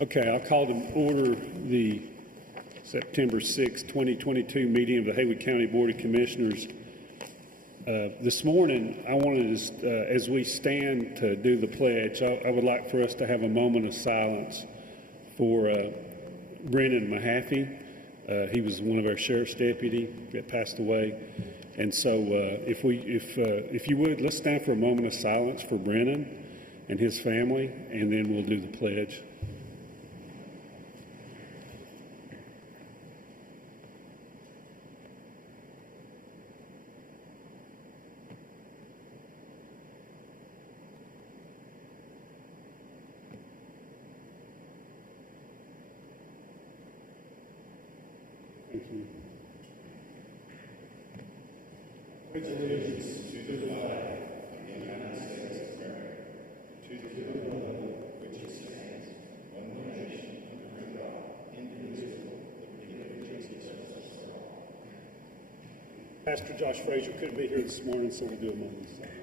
Okay, I'll call to order the September 6, 2022 meeting of the Haywood County Board of Commissioners. This morning, I wanted to, as we stand to do the pledge, I would like for us to have a moment of silence for Brennan Mahaffey. He was one of our sheriff's deputy that passed away. And so if you would, let's stand for a moment of silence for Brennan and his family, and then we'll do the pledge. Pledge allegiance to the flag of the United States of America, to the republic which stands, one nation, under God, indivisible, with liberty and justice for all. Pastor Josh Frazier couldn't be here this morning, so we'll do a moment of silence.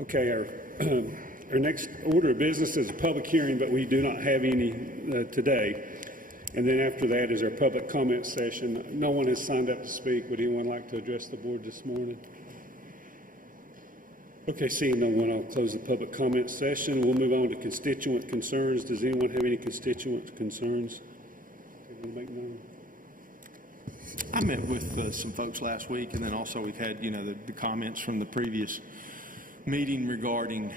Okay, our next order of business is a public hearing, but we do not have any today. And then after that is our public comment session. No one has signed up to speak. Would anyone like to address the board this morning? Okay, seeing no one, I'll close the public comment session. We'll move on to constituent concerns. Does anyone have any constituent concerns? Make known? I met with some folks last week, and then also we've had, the comments from the previous meeting regarding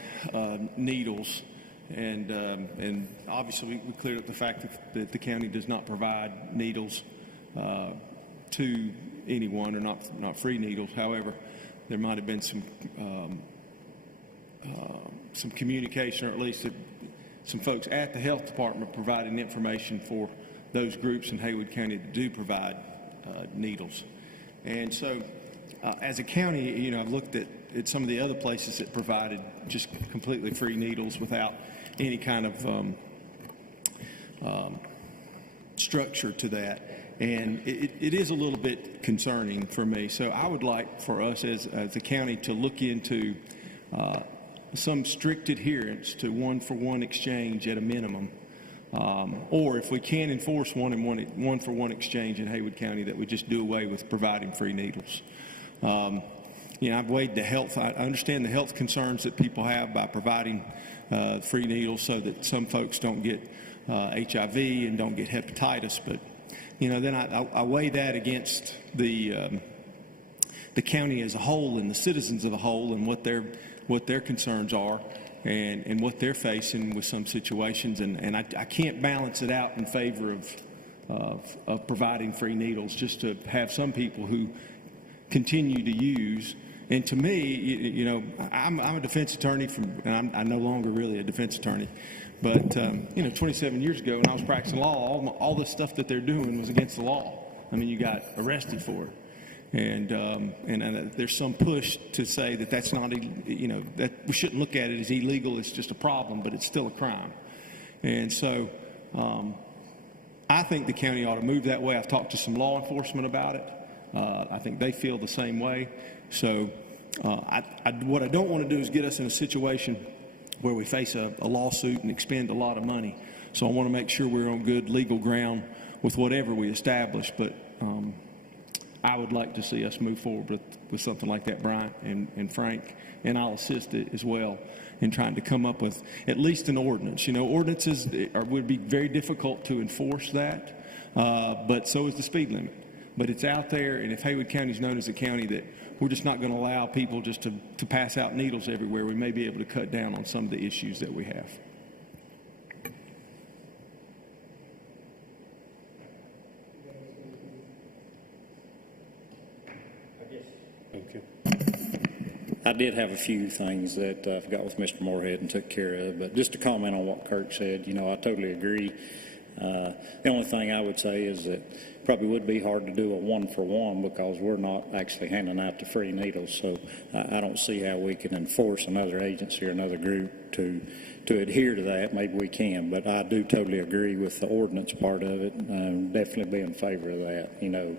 needles, and obviously we cleared up the fact that the county does not provide needles to anyone, or not free needles. However, there might have been some communication, or at least some folks at the health department providing information for those groups in Haywood County that do provide needles. And so as a county, I've looked at some of the other places that provided just completely free needles without any kind of structure to that. And it is a little bit concerning for me. So I would like for us as a county to look into some strict adherence to one-for-one exchange at a minimum. Or if we can enforce one-for-one exchange in Haywood County, that we just do away with providing free needles. I've weighed the health. I understand the health concerns that people have by providing free needles so that some folks don't get HIV and don't get hepatitis. But, then I weigh that against the county as a whole and the citizens of a whole, and what their concerns are and what they're facing with some situations. And I can't balance it out in favor of providing free needles just to have some people who continue to use. And to me, I'm a defense attorney and I'm no longer really a defense attorney. But, 27 years ago when I was practicing law, all the stuff that they're doing was against the law. I mean, you got arrested for it. And there's some push to say that that's not, that we shouldn't look at it as illegal. It's just a problem, but it's still a crime. And so I think the county ought to move that way. I've talked to some law enforcement about it. I think they feel the same way. So what I don't want to do is get us in a situation where we face a lawsuit and expend a lot of money. So I want to make sure we're on good legal ground with whatever we establish. But I would like to see us move forward with something like that, Bryant and Frank, and I'll assist it as well in trying to come up with at least an ordinance. Ordinances would be very difficult to enforce that, but so is the speed limit. But it's out there, and if Haywood County is known as a county that we're just not going to allow people just to pass out needles everywhere, we may be able to cut down on some of the issues that we have. Okay. I did have a few things that I got with Mr. Moorhead and took care of, but just to comment on what Kirk said, I totally agree. The only thing I would say is that probably would be hard to do a one-for-one because we're not actually handing out the free needles. So I don't see how we can enforce another agency or another group to adhere to that. Maybe we can, but I do totally agree with the ordinance part of it. Definitely be in favor of that. You know,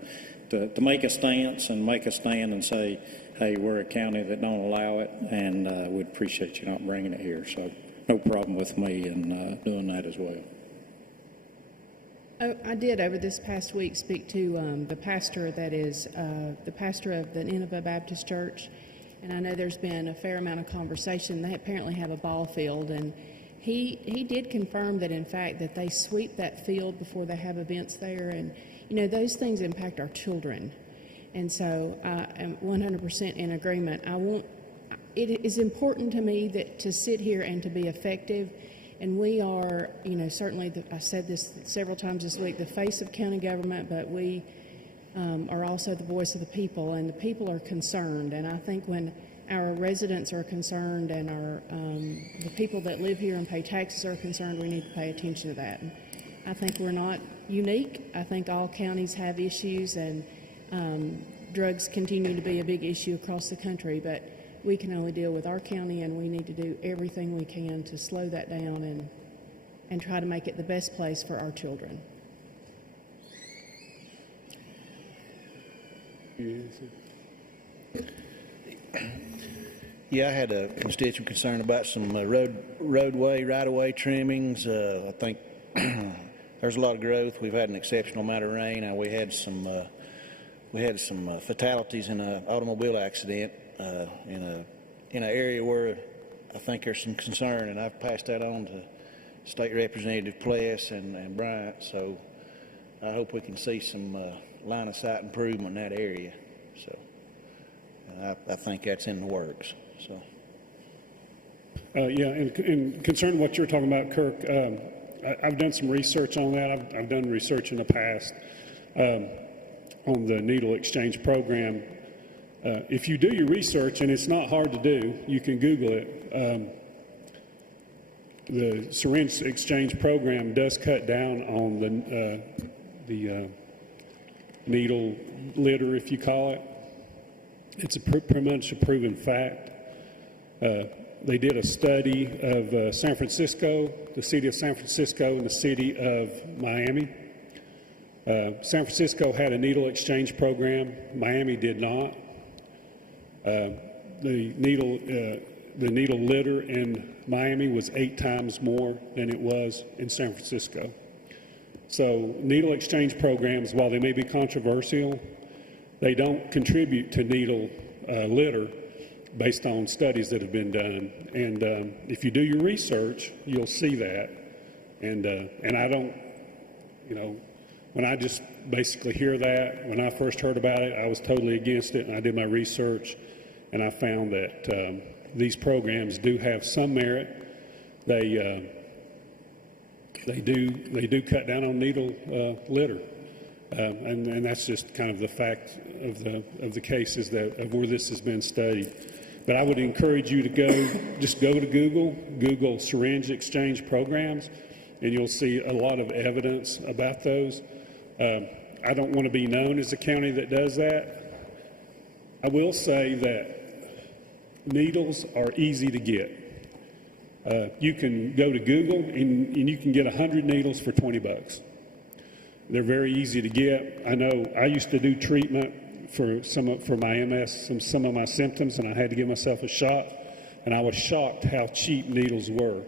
to make a stance and make a stand and say, hey, we're a county that don't allow it, and we'd appreciate you not bringing it here. So no problem with me in doing that as well. Oh, I did over this past week speak to the pastor that is the pastor of the Nineveh Baptist Church, and I know there's been a fair amount of conversation. They apparently have a ball field, and he did confirm that in fact that they sweep that field before they have events there, and you know those things impact our children, and so I am 100% in agreement. It is important to me that to sit here and to be effective. And we are, you know, certainly, I said this several times this week, the face of county government, but we are also the voice of the people, and the people are concerned. And I think when our residents are concerned and the people that live here and pay taxes are concerned, we need to pay attention to that. And I think we're not unique. I think all counties have issues, and drugs continue to be a big issue across the country, but we can only deal with our county, and we need to do everything we can to slow that down and try to make it the best place for our children. Yeah, I had a constituent concern about some roadway, right-of-way trimmings. I think there's a lot of growth. We've had an exceptional amount of rain. We had some fatalities in an automobile accident in an area where I think there's some concern, and I've passed that on to State Representative Pless and Bryant. So I hope we can see some line of sight improvement in that area. So I think that's in the works. So. Yeah, and concerning what you're talking about, Kirk, I've done some research on that. I've done research in the past on the needle exchange program. If you do your research, and it's not hard to do, you can Google it. The syringe exchange program does cut down on the needle litter, if you call it. It's pretty much a proven fact. They did a study of San Francisco, the city of San Francisco, and the city of Miami. San Francisco had a needle exchange program. Miami did not. The needle litter in Miami was 8 times more than it was in San Francisco. So needle exchange programs, while they may be controversial, they don't contribute to needle litter based on studies that have been done. And if you do your research, you'll see that. And I don't, you know, when I just basically hear that, when I first heard about it, I was totally against it, and I did my research, and I found that these programs do have some merit. They do cut down on needle litter, and that's just kind of the fact of the cases of where this has been studied. But I would encourage you to go to Google syringe exchange programs, and you'll see a lot of evidence about those. I don't want to be known as a county that does that. I will say that needles are easy to get. You can go to Google and you can get 100 needles for $20. They're very easy to get. I know I used to do treatment for my MS, some of my symptoms, and I had to give myself a shot, and I was shocked how cheap needles were.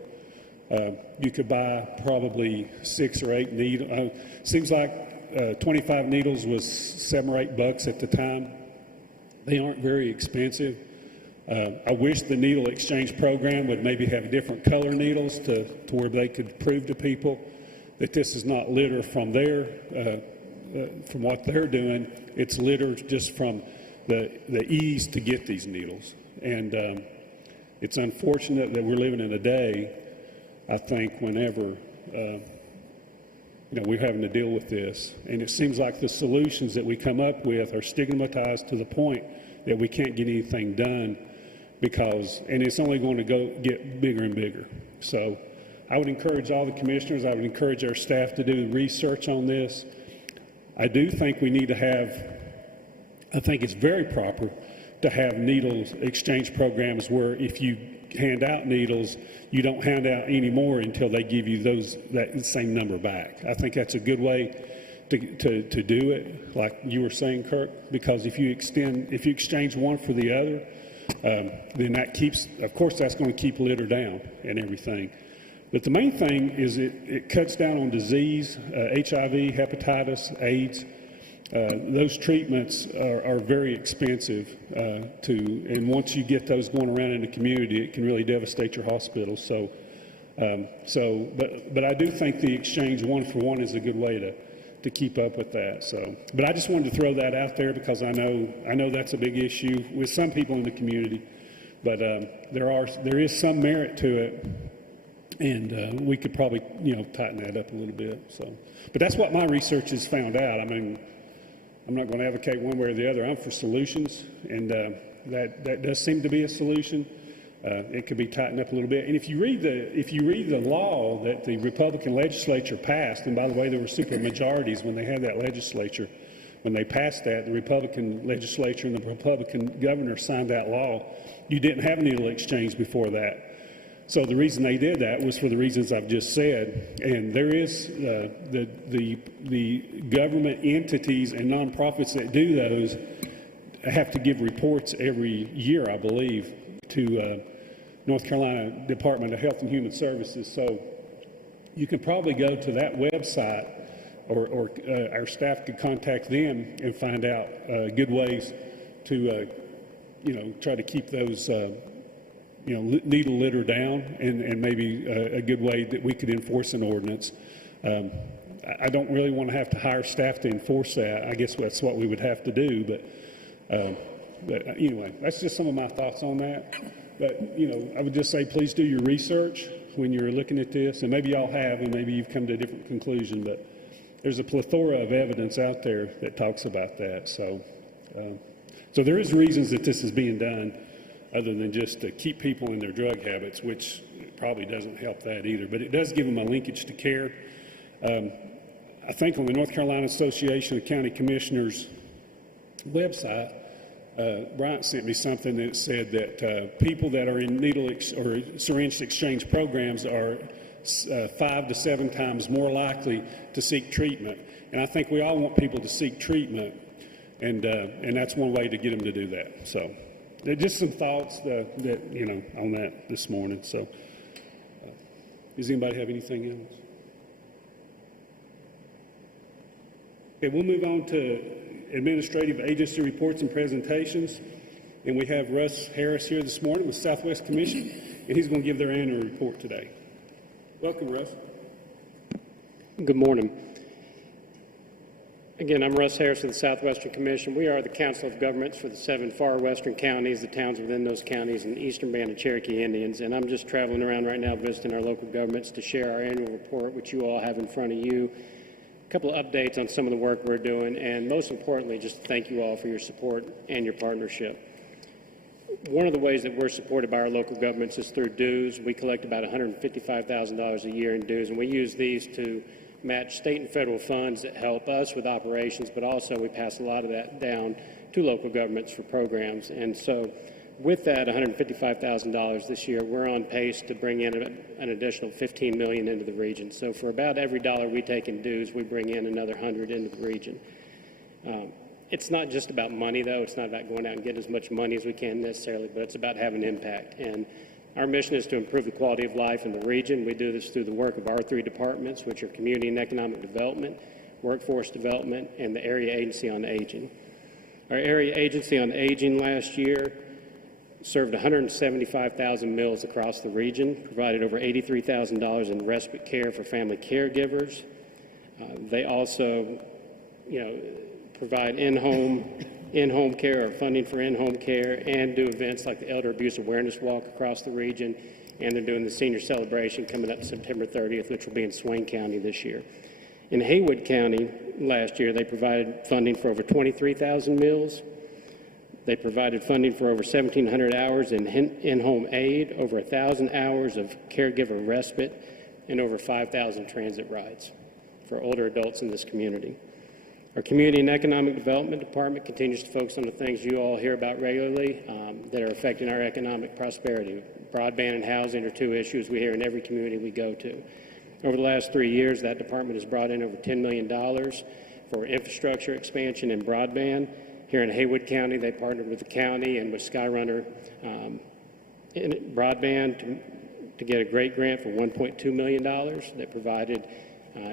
You could buy probably 6 or 8 needles. Seems like 25 needles was $7 or $8 at the time. They aren't very expensive. I wish the needle exchange program would maybe have different color needles to where they could prove to people that this is not litter from from what they're doing. It's litter just from the ease to get these needles. And it's unfortunate that we're living in a day, I think, whenever we're having to deal with this. And it seems like the solutions that we come up with are stigmatized to the point that we can't get anything done and it's only going to get bigger and bigger. So I would encourage all the commissioners, I would encourage our staff to do research on this. I do think we need to have, I think it's very proper to have needle exchange programs where if you hand out needles, you don't hand out any more until they give you that same number back. I think that's a good way to do it, like you were saying, Kirk, because if you exchange one for the other, then that keeps, of course, that's going to keep litter down and everything. But the main thing is it cuts down on disease, HIV, hepatitis, AIDS. Those treatments are very expensive and once you get those going around in the community, it can really devastate your hospital. But I do think the exchange one for one is a good way to keep up with that. But I just wanted to throw that out there because I know that's a big issue with some people in the community. But there is some merit to it, and we could probably tighten that up a little bit. But that's what my research has found out. I mean, I'm not going to advocate one way or the other. I'm for solutions, and that does seem to be a solution. It could be tightened up a little bit. And if you read the law that the Republican legislature passed, and by the way, there were super majorities when they had that legislature. When they passed that, the Republican legislature and the Republican governor signed that law. You didn't have a needle exchange before that. So the reason they did that was for the reasons I've just said. And there is the government entities and nonprofits that do those have to give reports every year, I believe, to North Carolina Department of Health and Human Services. So you can probably go to that website, or our staff could contact them and find out good ways to try to keep those needle litter down, and maybe a good way that we could enforce an ordinance. I don't really want to have to hire staff to enforce that. I guess that's what we would have to do. But anyway, that's just some of my thoughts on that. But I would just say, please do your research when you're looking at this, and maybe y'all have, and maybe you've come to a different conclusion. But there's a plethora of evidence out there that talks about that. So there is reasons that this is being done, other than just to keep people in their drug habits, which probably doesn't help that either. But it does give them a linkage to care. I think on the North Carolina Association of County Commissioners website, Bryant sent me something that said that people that are in needle or syringe exchange programs are 5 to 7 times more likely to seek treatment. And I think we all want people to seek treatment, and that's one way to get them to do that. So just some thoughts that on that this morning. So does anybody have anything else? Okay, we'll move on to administrative agency reports and presentations. And we have Russ Harris here this morning with Southwest Commission, and he's going to give their annual report today. Welcome, Russ. Good morning. Again, I'm Russ Harris of the Southwestern Commission. We are the Council of Governments for the 7 far western counties, the towns within those counties, and the Eastern Band of Cherokee Indians. And I'm just traveling around right now visiting our local governments to share our annual report, which you all have in front of you. A couple of updates on some of the work we're doing, and most importantly, just to thank you all for your support and your partnership. One of the ways that we're supported by our local governments is through dues. We collect about $155,000 a year in dues, and we use these to match state and federal funds that help us with operations, but also we pass a lot of that down to local governments for programs. And so with that $155,000 this year, we're on pace to bring in an additional $15 million into the region. So for about every dollar we take in dues, we bring in another 100 into the region. It's not just about money, though. It's not about going out and getting as much money as we can necessarily, but it's about having impact. And our mission is to improve the quality of life in the region. We do this through the work of our 3 departments, which are Community and Economic Development, Workforce Development, and the Area Agency on Aging. Our Area Agency on Aging last year served 175,000 meals across the region, provided over $83,000 in respite care for family caregivers. They also, provide in-home care or funding for in-home care, and do events like the Elder Abuse Awareness Walk across the region, and they're doing the Senior Celebration coming up September 30th, which will be in Swain County this year. In Haywood County last year, they provided funding for over 23,000 meals. They provided funding for over 1,700 hours in in-home aid, over 1,000 hours of caregiver respite, and over 5,000 transit rides for older adults in this community. Our Community and Economic Development Department continues to focus on the things you all hear about regularly that are affecting our economic prosperity. Broadband and housing are two issues we hear in every community we go to. Over the last 3 years, that department has brought in over $10 million for infrastructure expansion and broadband. Here in Haywood County, they partnered with the county and with Skyrunner Broadband to get a great grant for $1.2 million that provided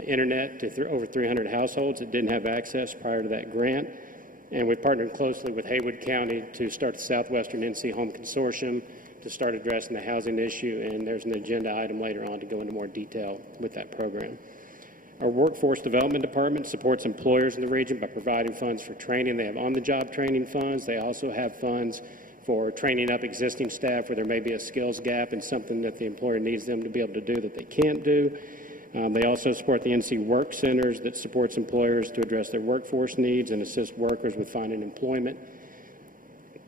internet to over 300 households that didn't have access prior to that grant. And we partnered closely with Haywood County to start the Southwestern NC Home Consortium to start addressing the housing issue, and there's an agenda item later on to go into more detail with that program. Our Workforce Development Department supports employers in the region by providing funds for training. They have on-the-job training funds. They also have funds for training up existing staff where there may be a skills gap and something that the employer needs them to be able to do that they can't do. They also support the NC Work Centers that supports employers to address their workforce needs and assist workers with finding employment.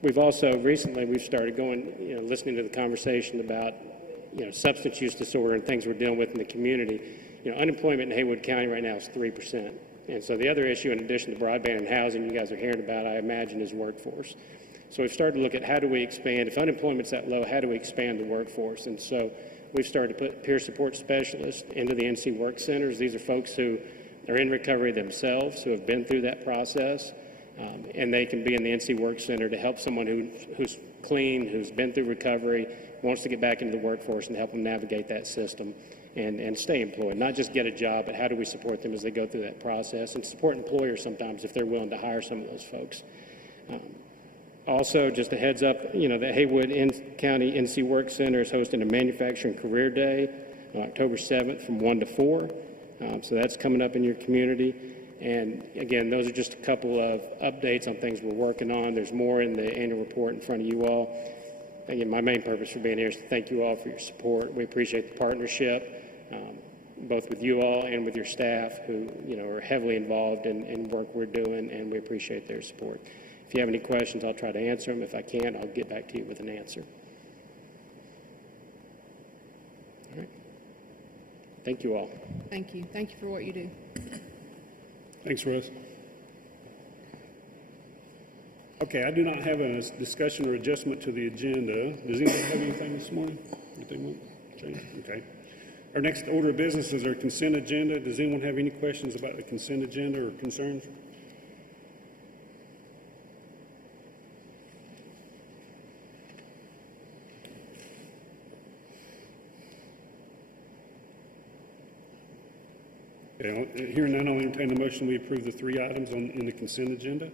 We've also recently, we've started going, listening to the conversation about, substance use disorder and things we're dealing with in the community. Unemployment in Haywood County right now is 3%. And so the other issue, in addition to broadband and housing, you guys are hearing about, I imagine, is workforce. So we've started to look at how do we expand, if unemployment's that low, how do we expand the workforce? And so we've started to put peer support specialists into the NC Work Centers. These are folks who are in recovery themselves, who have been through that process. And they can be in the NC Work Center to help someone who's clean, who's been through recovery, wants to get back into the workforce and help them navigate that system and stay employed. Not just get a job, but how do we support them as they go through that process and support employers sometimes if they're willing to hire some of those folks. Also, just a heads up, the Haywood County NC Work Center is hosting a Manufacturing Career Day on October 7th from 1 to 4. So that's coming up in your community. And again, those are just a couple of updates on things we're working on. There's more in the annual report in front of you all. Again, my main purpose for being here is to thank you all for your support. We appreciate the partnership, both with you all and with your staff who, are heavily involved in work we're doing, and we appreciate their support. If you have any questions, I'll try to answer them. If I can't, I'll get back to you with an answer. All right. Thank you all. Thank you. Thank you for what you do. Thanks, Russ. Okay, I do not have a discussion or adjustment to the agenda. Does anyone have anything this morning? Anything want to change? Okay. Our next order of business is our consent agenda. Does anyone have any questions about the consent agenda or concerns? Okay, hearing none, I'll entertain the motion we approve the 3 items in the consent agenda.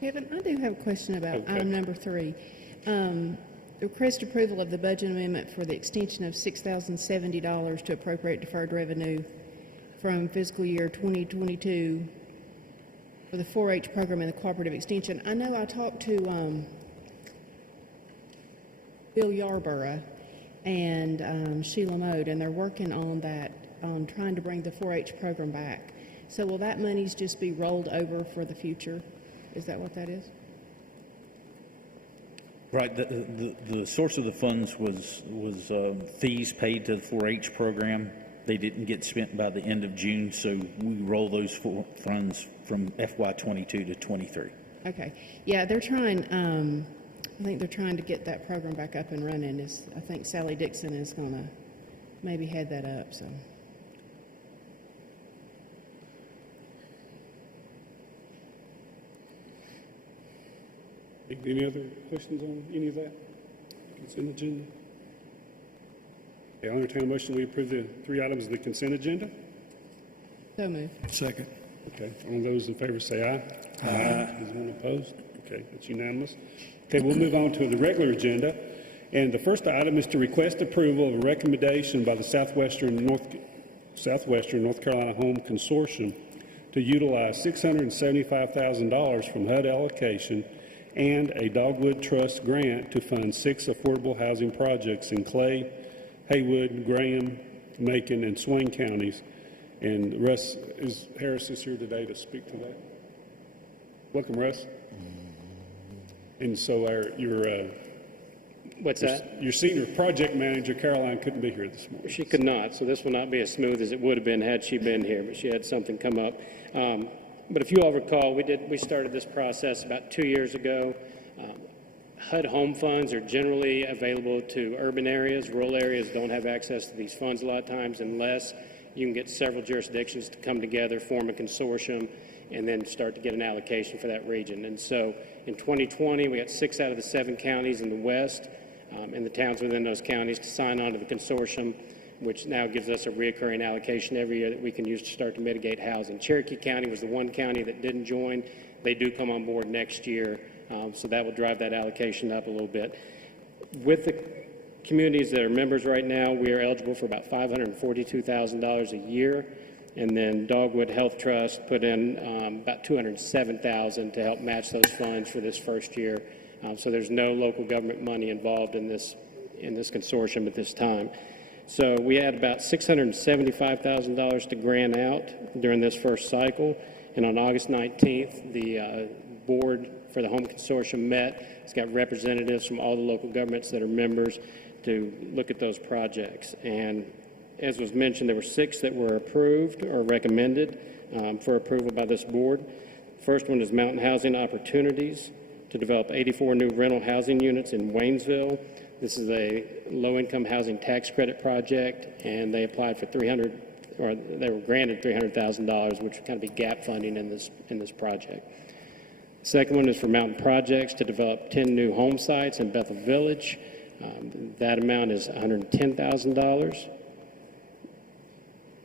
Kevin, I do have a question about Okay. item number 3. Request approval of the budget amendment for the extension of $6,070 to appropriate deferred revenue from fiscal year 2022 for the 4-H program and the cooperative extension. I know I talked to Bill Yarborough and Sheila Mode, and they're working on that, on trying to bring the 4-H program back. So will that monies just be rolled over for the future? Is that what that is? Right. The source of the funds was fees paid to the 4-H program. They didn't get spent by the end of June, so we roll those funds from FY22 to 23. Okay. Yeah, they're trying, I think they're trying to get that program back up and running. I think Sally Dixon is going to maybe head that up, so. Any other questions on any of that? Consent agenda? Okay, I'll entertain a motion we approve the 3 items of the consent agenda. So moved. Second. Okay, all those in favor say aye. Aye. Is anyone opposed? Okay, that's unanimous. Okay, we'll move on to the regular agenda. And the first item is to request approval of a recommendation by the Southwestern North Carolina Home Consortium to utilize $675,000 from HUD allocation and a Dogwood Trust grant to fund 6 affordable housing projects in Clay, Haywood, Graham, Macon, and Swain counties. And Russ Harris is here today to speak to that. Welcome, Russ. And so your What's that? Your senior project manager, Caroline, couldn't be here this morning. She could not, so this will not be as smooth as it would have been had she been here, but she had something come up. But if you all recall, we started this process about 2 years ago. HUD home funds are generally available to urban areas. Rural areas don't have access to these funds a lot of times unless you can get several jurisdictions to come together, form a consortium, and then start to get an allocation for that region. And so in 2020, we got 6 out of the 7 counties in the West and the towns within those counties to sign on to the consortium, which now gives us a reoccurring allocation every year that we can use to start to mitigate housing. Cherokee County was the one county that didn't join. They do come on board next year, so that will drive that allocation up a little bit. With the communities that are members right now, we are eligible for about $542,000 a year, and then Dogwood Health Trust put in about $207,000 to help match those funds for this first year. So there's no local government money involved in this consortium at this time. So we had about $675,000 to grant out during this first cycle, and on August 19th, the board for the Home Consortium met. It's got representatives from all the local governments that are members to look at those projects. And as was mentioned, there were 6 that were approved or recommended for approval by this board. First one is Mountain Housing Opportunities to develop 84 new rental housing units in Waynesville. This is a low-income housing tax credit project, and they applied for they were granted $300,000, which would kind of be gap funding in this project. The second one is for Mountain Projects to develop 10 new home sites in Bethel Village. That amount is $110,000.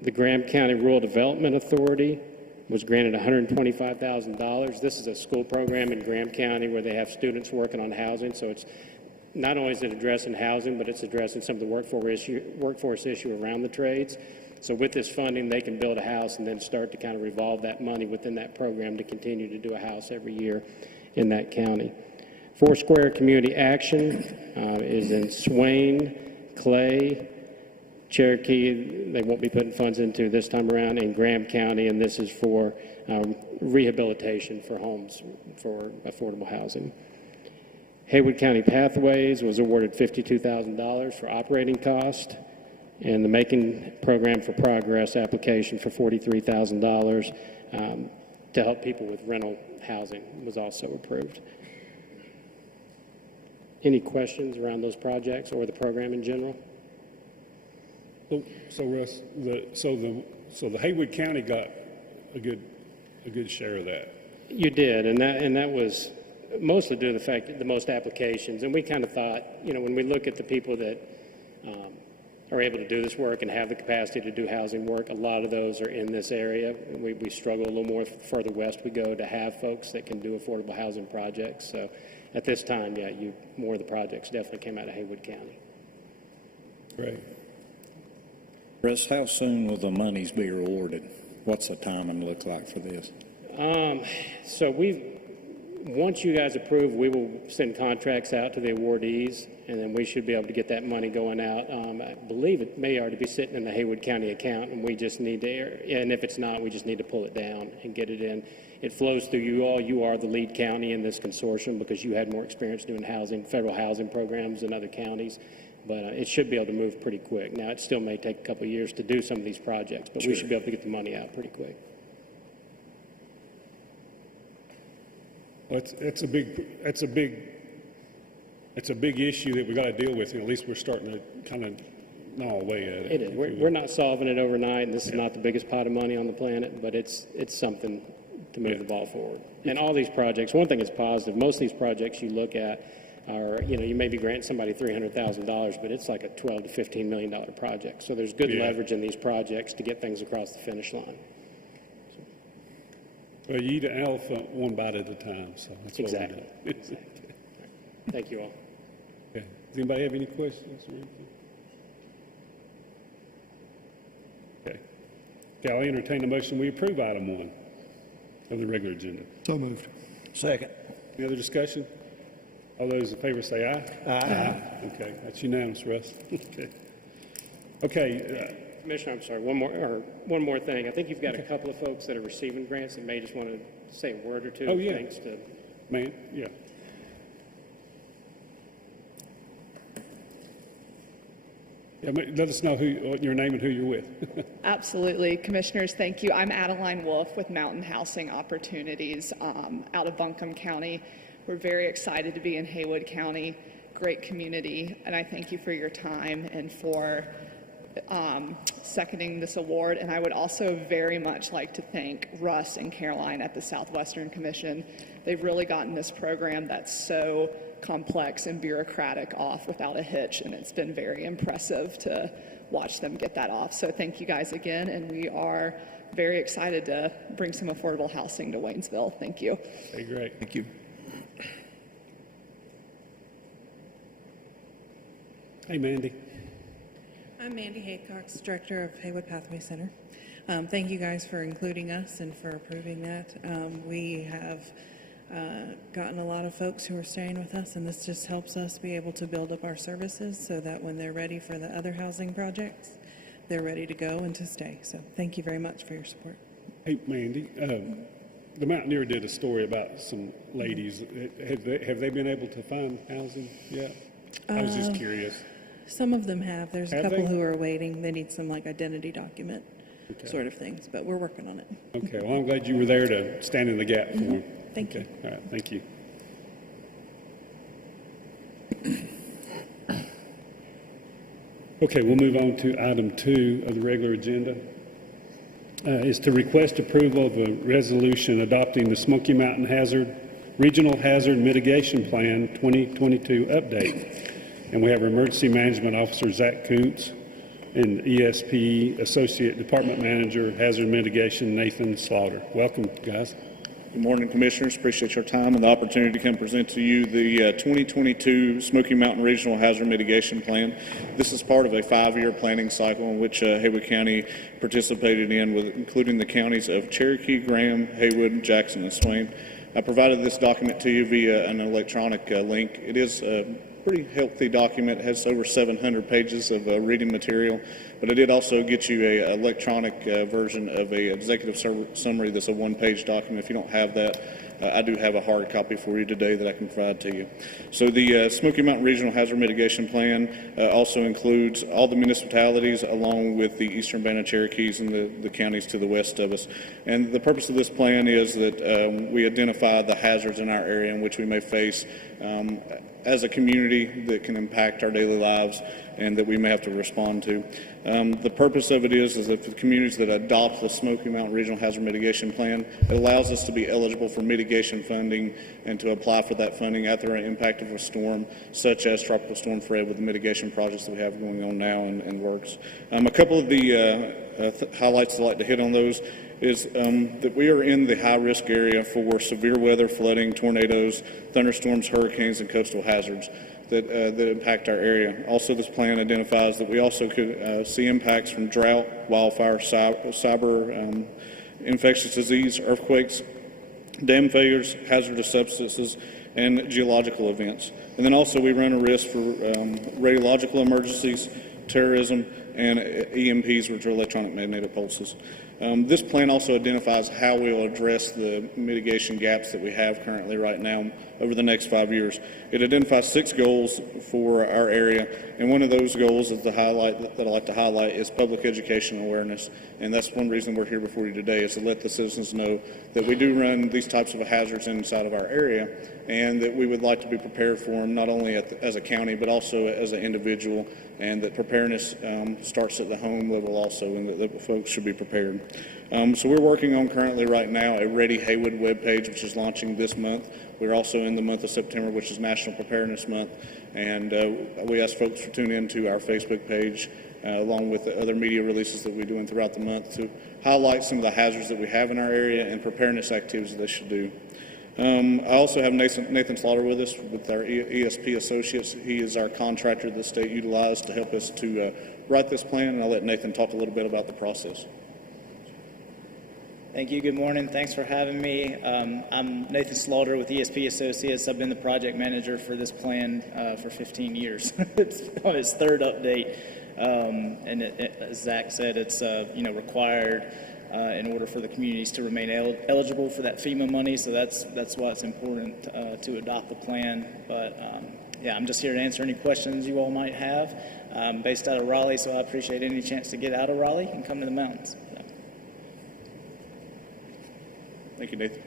The Graham County Rural Development Authority was granted $125,000. This is a school program in Graham County where they have students working on housing, so it's not only is it addressing housing, but it's addressing some of the workforce issue around the trades. So with this funding, they can build a house and then start to kind of revolve that money within that program to continue to do a house every year in that county. Foursquare Community Action is in Swain, Clay, Cherokee. They won't be putting funds into this time around in Graham County, and this is for rehabilitation for homes for affordable housing. Haywood County Pathways was awarded $52,000 for operating cost, and the Making Program for Progress application for $43,000 to help people with rental housing was also approved. Any questions around those projects or the program in general? So Russ, the Haywood County got a good share of that. You did, and that was mostly due to the fact that the most applications, and we kind of thought, when we look at the people that are able to do this work and have the capacity to do housing work, a lot of those are in this area. We struggle a little more further west we go to have folks that can do affordable housing projects. So at this time, more of the projects definitely came out of Haywood County. Great. Russ, how soon will the monies be rewarded? What's the timing look like for this? So once you guys approve, we will send contracts out to the awardees, and then we should be able to get that money going out. I believe it may already be sitting in the Haywood County account, and we just need to, and if it's not, we just need to pull it down and get it in. It flows through you all. You are the lead county in this consortium because you had more experience doing federal housing programs than other counties, but it should be able to move pretty quick. Now, it still may take a couple of years to do some of these projects, but we should be able to get the money out pretty quick. Well, it's a big issue that we got to deal with, and at least we're starting to kind of gnaw away at it. It is. We're not solving it overnight, and this is not the biggest pot of money on the planet, but it's something to move the ball forward. And all these projects, one thing is positive, most of these projects you look at are, you may be granting somebody $300,000, but it's like a $12 to $15 million project. So there's good leverage in these projects to get things across the finish line. Well, you eat an elephant one bite at a time, so that's what Exactly. we do. Thank you all. Okay. Does anybody have any questions or anything? Okay. Okay, I'll entertain a motion. We approve item 1 of the regular agenda. So moved. Second. Any other discussion? All those in favor say aye. Aye. Okay, that's unanimous, Russ. Okay. Okay. Commissioner, I'm sorry, one more thing. I think you've got a couple of folks that are receiving grants that may just want to say a word or two. Oh, yeah. Thanks to. Man, yeah. Let us know your name and who you're with. Absolutely. Commissioners, thank you. I'm Adeline Wolf with Mountain Housing Opportunities out of Buncombe County. We're very excited to be in Haywood County, great community, and I thank you for your time and for seconding this award. And I would also very much like to thank Russ and Caroline at the Southwestern Commission. They've really gotten this program that's so complex and bureaucratic off without a hitch, and it's been very impressive to watch them get that off. So thank you guys again, and we are very excited to bring some affordable housing to Waynesville. Thank you. Okay, great. Thank you. Hey, Mandy. I'm Mandy Haycox, Director of Haywood Pathway Center. Thank you guys for including us and for approving that. We have gotten a lot of folks who are staying with us, and this just helps us be able to build up our services so that when they're ready for the other housing projects, they're ready to go and to stay. So thank you very much for your support. Hey, Mandy. The Mountaineer did a story about some ladies. Have they been able to find housing yet? I was just curious. Some of them have. There's a Have couple they? who are waiting. They need some like identity document sort of things, but we're working on it. Okay, well, I'm glad you were there to stand in the gap for them. Thank you. All right, thank you. Okay, we'll move on to item 2 of the regular agenda. Is to request approval of a resolution adopting the Smoky Mountain Regional Hazard Mitigation Plan 2022 update. And we have Emergency Management Officer Zach Kuntz and ESP Associate Department Manager Hazard Mitigation Nathan Slaughter. Welcome, guys. Good morning, Commissioners. Appreciate your time and the opportunity to come present to you the 2022 Smoky Mountain Regional Hazard Mitigation Plan. This is part of a 5-year planning cycle in which Haywood County participated in, with including the counties of Cherokee, Graham, Haywood, Jackson, and Swain. I provided this document to you via an electronic link. It is a pretty healthy document. It has over 700 pages of reading material, but I did also get you an electronic version of a executive summary that's a 1-page document. If you don't have that, I do have a hard copy for you today that I can provide to you. So the Smoky Mountain Regional Hazard Mitigation Plan also includes all the municipalities along with the Eastern Band of Cherokees and the counties to the west of us. And the purpose of this plan is that we identify the hazards in our area in which we may face as a community that can impact our daily lives and that we may have to respond to. The purpose of it is that for the communities that adopt the Smoky Mountain Regional Hazard Mitigation Plan, it allows us to be eligible for mitigation funding and to apply for that funding after an impact of a storm, such as Tropical Storm Fred, with the mitigation projects that we have going on now and works. A couple of the highlights I'd like to hit on those is that we are in the high-risk area for severe weather, flooding, tornadoes, thunderstorms, hurricanes, and coastal hazards that impact our area. Also, this plan identifies that we also could see impacts from drought, wildfire, cyber, infectious disease, earthquakes, dam failures, hazardous substances, and geological events. And then also we run a risk for radiological emergencies, terrorism, and EMPs, which are electronic magnetic pulses. This plan also identifies how we will address the mitigation gaps that we have currently right now over the next 5 years. It identifies 6 goals for our area, and one of those goals is that I like to highlight is public education awareness. And that's one reason we're here before you today, is to let the citizens know that we do run these types of hazards inside of our area, and that we would like to be prepared for them, not only as a county, but also as an individual, and that preparedness starts at the home level also, and that folks should be prepared. So we're working on currently right now a Ready Haywood webpage, which is launching this month. We're also in the month of September, which is National Preparedness Month, and we ask folks to tune into our Facebook page along with the other media releases that we're doing throughout the month to highlight some of the hazards that we have in our area and preparedness activities that they should do. I also have Nathan Slaughter with us with our ESP Associates. He is our contractor that the state utilized to help us to write this plan, and I'll let Nathan talk a little bit about the process. Thank you. Good morning. Thanks for having me. I'm Nathan Slaughter with ESP Associates. I've been the project manager for this plan for 15 years. It's on its 3rd update, and as Zach said, it's required in order for the communities to remain eligible for that FEMA money. So that's why it's important to adopt the plan. But yeah, I'm just here to answer any questions you all might have. I'm based out of Raleigh, so I appreciate any chance to get out of Raleigh and come to the mountains. So. Thank you, Nathan.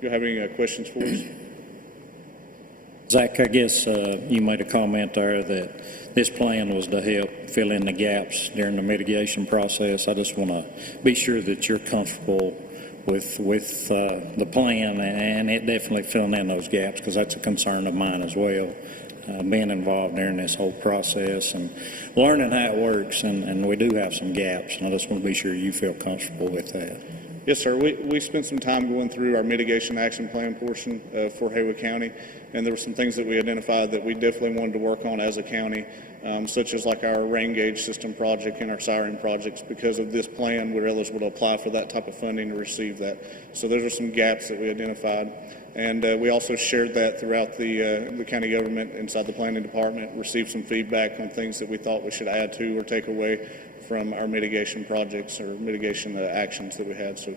Do you have any questions for us? Zach, I guess you made a comment there that this plan was to help fill in the gaps during the mitigation process. I just want to be sure that you're comfortable with the plan and it definitely filling in those gaps, because that's a concern of mine as well, being involved during this whole process and learning how it works, and we do have some gaps, and I just want to be sure you feel comfortable with that. Yes, sir. We spent some time going through our mitigation action plan portion for Haywood County, and there were some things that we identified that we definitely wanted to work on as a county, such as like our rain gauge system project and our siren projects. Because of this plan, we're eligible to apply for that type of funding to receive that. So those are some gaps that we identified. And we also shared that throughout the county government inside the planning department, received some feedback on things that we thought we should add to or take away from our mitigation projects or mitigation actions that we had. So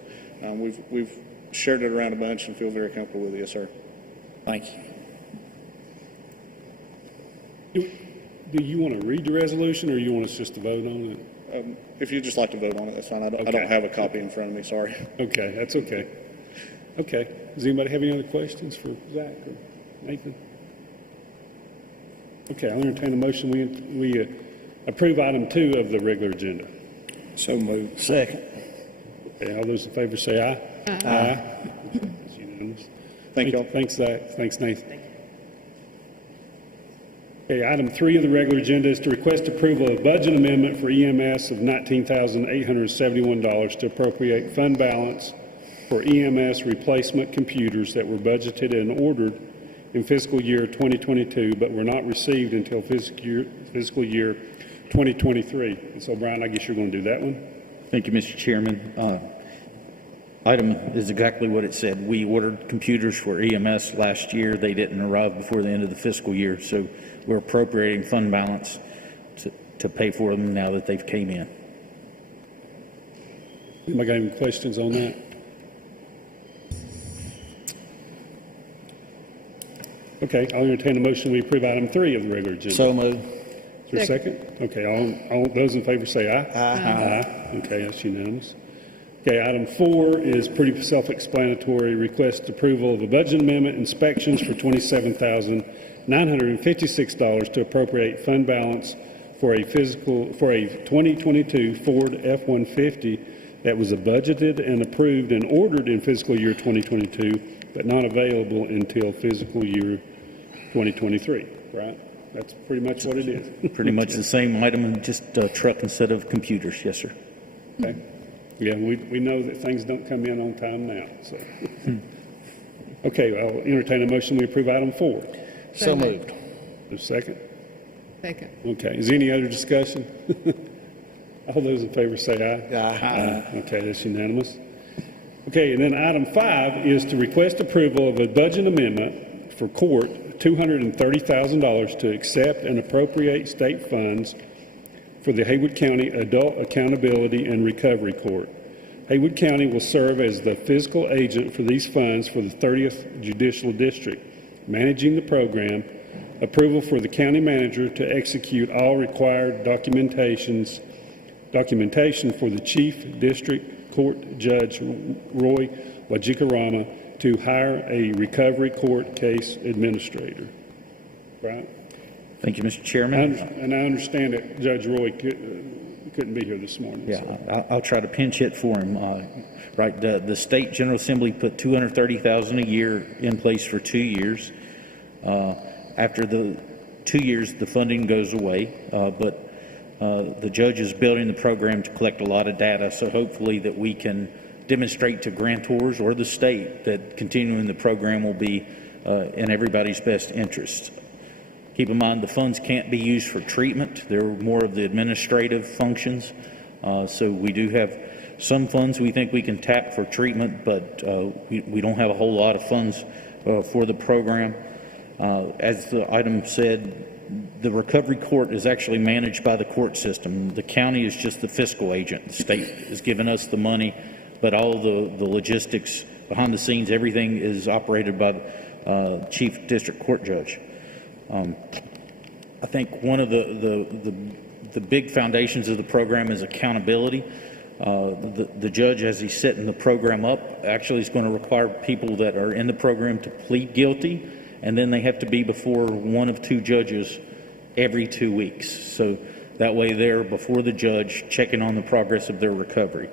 we've shared it around a bunch and feel very comfortable with it. Yes, sir. Thank you. Do you want to read the resolution, or you want us just to vote on it? If you'd just like to vote on it, that's fine. I don't have a copy in front of me. Sorry. Okay, that's okay. Okay. Does anybody have any other questions for Zach or Nathan? Okay, I'll entertain a motion. We approve item 2 of the regular agenda. So moved. Second. Okay, all those in favor say aye. Aye. It's unanimous. Thank you. Thanks, Zach. Thanks, Nathan. Okay, item 3 of the regular agenda is to request approval of budget amendment for EMS of $19,871 to appropriate fund balance for EMS replacement computers that were budgeted and ordered in fiscal year 2022, but were not received until fiscal year 2023. And so, Brian, I guess you're going to do that one? Thank you, Mr. Chairman. Item is exactly what it said. We ordered computers for EMS last year. They didn't arrive before the end of the fiscal year, so we're appropriating fund balance to pay for them now that they've came in. Anybody got any questions on that? Okay, I'll entertain a motion. We approve item 3 of the regular agenda. So moved. Is there a second? Okay, all those in favor say aye. Aye. Okay, that's unanimous. Okay, item 4 is pretty self-explanatory. Request approval of a budget amendment, inspections for $27,956 to appropriate fund balance for a 2022 Ford F-150 that was budgeted and approved and ordered in fiscal year 2022, but not available until fiscal year 2023, right? That's pretty much what it is. Pretty much the same item, just a truck instead of computers. Yes, sir. Okay. Yeah, we know that things don't come in on time now. So, okay, I'll entertain a motion. We approve item 4. So moved. A second. Second. Okay. Is there any other discussion? All those in favor say aye. Aye. Okay, that's unanimous. Okay, and then item 5 is to request approval of a budget amendment for court, $230,000 to accept and appropriate state funds for the Haywood County Adult Accountability and Recovery Court. Haywood County will serve as the fiscal agent for these funds for the 30th Judicial District, managing the program, approval for the county manager to execute all required documentation for the Chief District Court Judge Roy Wajikarama to hire a recovery court case administrator. Right? Thank you, Mr. Chairman. And I understand that Judge Roy couldn't be here this morning. Yeah, So. I'll try to pinch hit for him. Right, the State General Assembly put $230,000 a year in place for 2 years. After the 2 years, the funding goes away, but the judge is building the program to collect a lot of data, so hopefully that we can demonstrate to grantors or the state that continuing the program will be in everybody's best interest. Keep in mind the funds can't be used for treatment. They're more of the administrative functions. So we do have some funds we think we can tap for treatment, but we don't have a whole lot of funds for the program. As the item said, the recovery court is actually managed by the court system. The county is just the fiscal agent. The state is giving us the money, but all the logistics behind the scenes, everything is operated by the chief district court judge. I think one of the big foundations of the program is accountability. The judge, as he's setting the program up, actually is going to require people that are in the program to plead guilty, and then they have to be before one of two judges every 2 weeks. So that way they're before the judge checking on the progress of their recovery.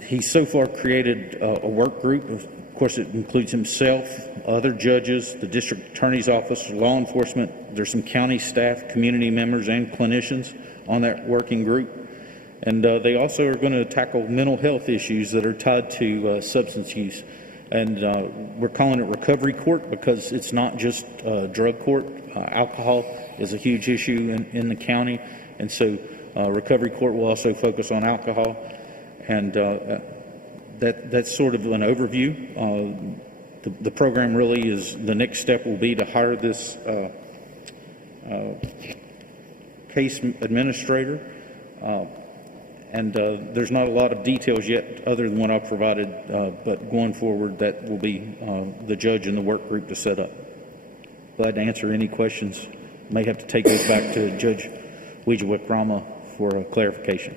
He's so far created a work group. Of course, it includes himself, other judges, the district attorney's office, law enforcement. There's some county staff, community members, and clinicians on that working group. And they also are going to tackle mental health issues that are tied to substance use. And we're calling it recovery court because it's not just drug court. Alcohol is a huge issue in the county. And so recovery court will also focus on alcohol. And that's sort of an overview. The program really is, the next step will be to hire this case administrator. And there's not a lot of details yet other than what I've provided, but going forward, that will be the judge and the work group to set up. Glad to answer any questions. May have to take those back to Judge Wijewickrama for clarification.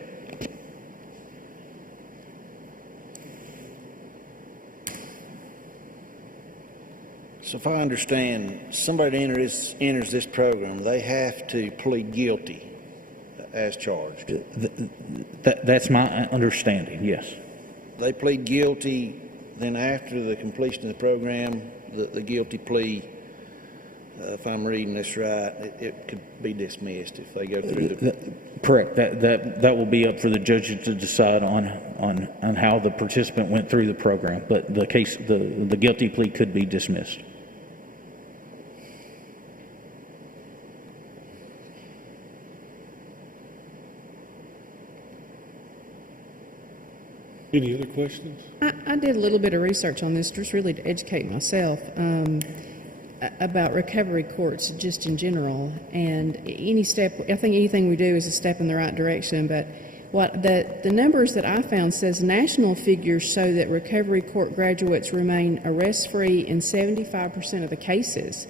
So if I understand, somebody that enters this program, they have to plead guilty as charged. That's my understanding, yes. They plead guilty, then after the completion of the program, the guilty plea, if I'm reading this right, it could be dismissed if they go through the... Correct. That will be up for the judge to decide on how the participant went through the program. But the case, the guilty plea could be dismissed. Any other questions? I did a little bit of research on this, just really to educate myself about recovery courts just in general. And any step, I think anything we do is a step in the right direction. But what the numbers that I found says national figures show that recovery court graduates remain arrest-free in 75% of the cases.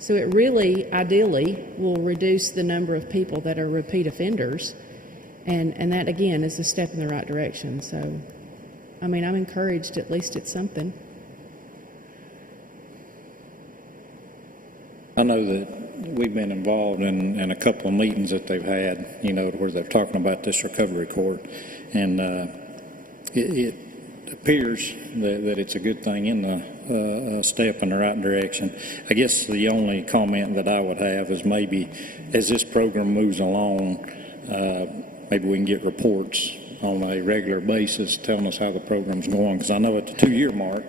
So it really, ideally, will reduce the number of people that are repeat offenders. And that, again, is a step in the right direction. So, I mean, I'm encouraged, at least it's something. I know that we've been involved in a couple of meetings that they've had, where they're talking about this recovery court. And it appears that it's a good thing in the step in the right direction. I guess the only comment that I would have is maybe as this program moves along, maybe we can get reports on a regular basis telling us how the program's going, because I know at the 2-year mark,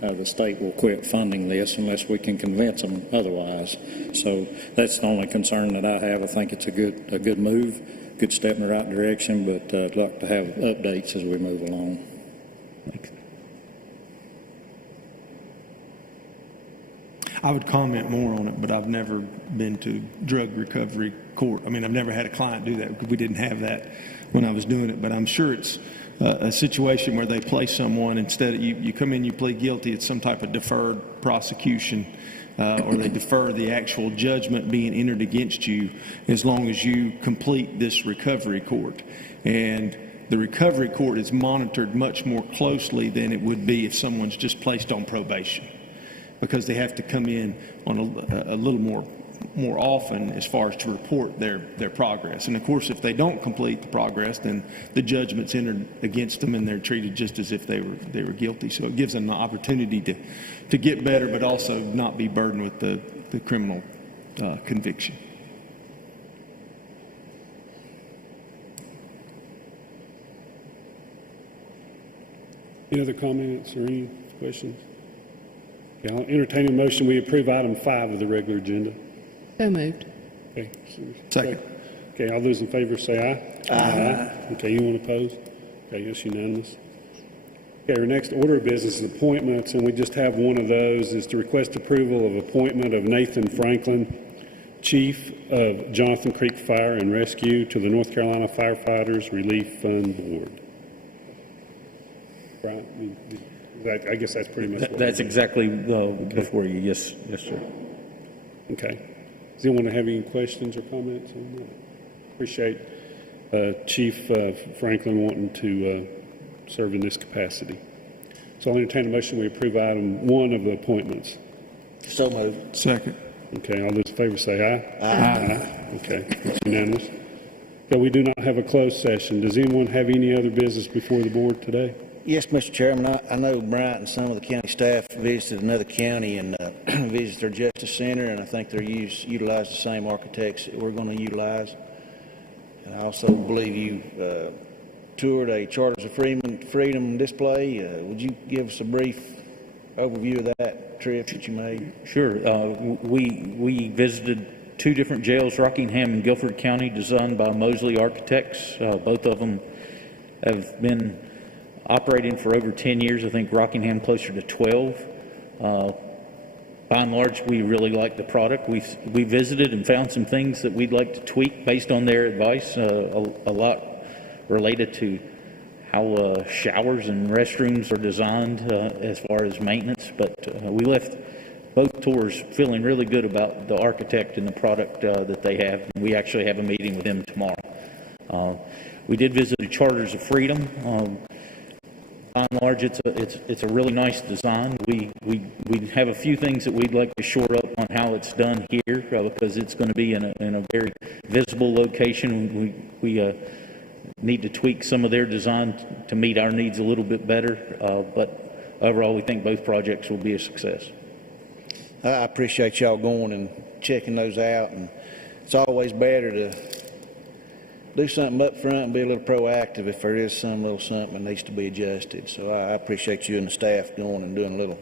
the state will quit funding this unless we can convince them otherwise. So that's the only concern that I have. I think it's a good move, good step in the right direction, but I'd like to have updates as we move along. Thanks. I would comment more on it, but I've never been to drug recovery court. I mean, I've never had a client do that because we didn't have that when I was doing it, but I'm sure it's a situation where they place someone, instead of you come in, you plead guilty, it's some type of deferred prosecution, or they defer the actual judgment being entered against you as long as you complete this recovery court. And the recovery court is monitored much more closely than it would be if someone's just placed on probation, because they have to come in on a little more often as far as to report their progress. And of course, if they don't complete the progress, then the judgment's entered against them and they're treated just as if they were guilty. So it gives them the opportunity to get better, but also not be burdened with the criminal conviction. Any other comments or any questions? Okay, I'll entertain a motion. We approve item 5 of the regular agenda. So moved. Okay. Second. Okay, all those in favor say aye. Aye. Okay, anyone opposed? Okay, that's unanimous. Okay, our next order of business is appointments, and we just have one of those, is to request approval of appointment of Nathan Franklin, Chief of Jonathan Creek Fire and Rescue, to the North Carolina Firefighters Relief Fund Board. Brian, I guess that's pretty much what That's we're doing. exactly before you. Yes, yes, sir. Okay. Does anyone have any questions or comments on that? Appreciate Chief Franklin wanting to serve in this capacity. So I'll entertain a motion we approve item 1 of the appointments. So moved. Second. Okay, all those in favor say aye. Aye. Okay, it's unanimous. Okay, we do not have a closed session. Does anyone have any other business before the board today? Yes, Mr. Chairman, I know Bryant and some of the county staff visited another county and visited their justice center, and I think they utilized the same architects that we're going to utilize. And I also believe you toured a Charters of Freedom display. Would you give us a brief overview of that trip that you made? Sure. We visited 2 different jails, Rockingham and Guilford County, designed by Mosley Architects. Both of them have been operating for over 10 years. I think Rockingham closer to 12. By and large, we really like the product. We visited and found some things that we'd like to tweak based on their advice, a lot related to how showers and restrooms are designed as far as maintenance. But we left both tours feeling really good about the architect and the product that they have. And we actually have a meeting with them tomorrow. We did visit the Charters of Freedom. By and large, it's a really nice design. We have a few things that we'd like to shore up on how it's done here because it's going to be in a very visible location. We need to tweak some of their design to meet our needs a little bit better. But overall, we think both projects will be a success. I appreciate y'all going and checking those out, and it's always better to do something up front and be a little proactive if there is some little something that needs to be adjusted. So I appreciate you and the staff going and doing a little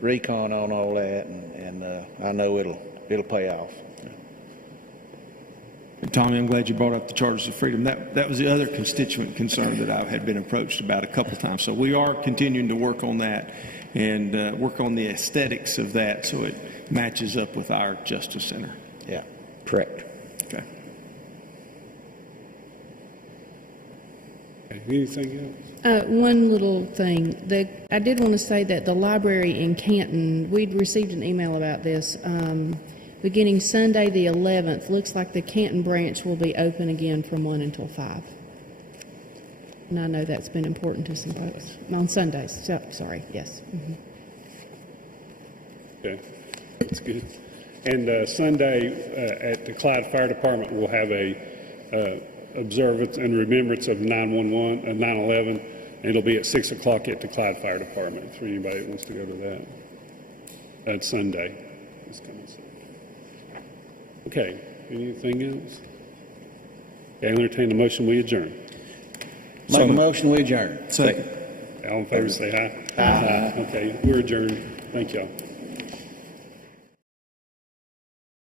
recon on all that, and I know it'll pay off. Tommy, I'm glad you brought up the Charters of Freedom. That was the other constituent concern that I had been approached about a couple of times. So we are continuing to work on that and work on the aesthetics of that so it matches up with our Justice Center. Yeah. Correct. Okay. Anything else? One little thing. I did want to say that the library in Canton, we'd received an email about this. Beginning Sunday the 11th, looks like the Canton branch will be open again from 1 until 5. And I know that's been important to some folks. On Sundays, sorry, yes. Mm-hmm. Okay, that's good. And Sunday at the Clyde Fire Department, we'll have a observance and remembrance of 9/11, and it'll be at 6 o'clock at the Clyde Fire Department for anybody that wants to go to that. That's Sunday. This coming Sunday. Okay, anything else? Okay, I'll entertain the motion, we adjourn. Make a motion, we adjourn. Second. All in favor say aye. Aye. Okay, we're adjourned. Thank y'all.